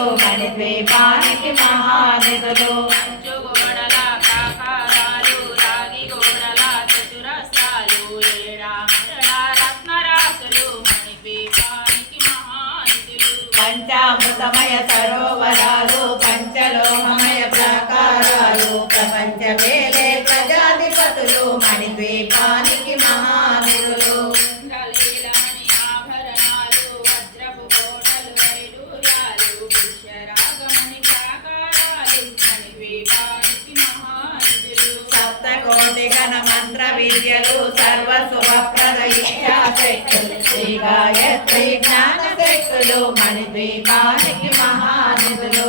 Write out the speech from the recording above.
శక్తులు మణిద్వీపానికి మహానిధులు పంచుగోడల ప్రాకారాలు రాగి గోడల చతురస్రాలు ఏడామరణ రత్నరాశులు మణిద్వీపానికి మహానిధులు పంచామృతమయ సరోవరాలు పంచలోహమయ ప్రాకారాలు ప్రపంచమేలే ప్రజాధిపతులు మణిద్వీపానికి మహానిధులు ఇంద్రలీలమణి ఆభరణాలు వజ్రపు కోటలు వైడూర్యాలు పుష్యరాగమణి ప్రాకారాలు మణిద్వీపానికి మహానిధులు సప్తకోటి గణ మంత్ర విద్యలు సర్వ శుభప్రద ఇచ్చాశక్తులు శ్రీ గాయత్రి జ్ఞాన శక్తులు మణిద్వీపానికి మహానిధులు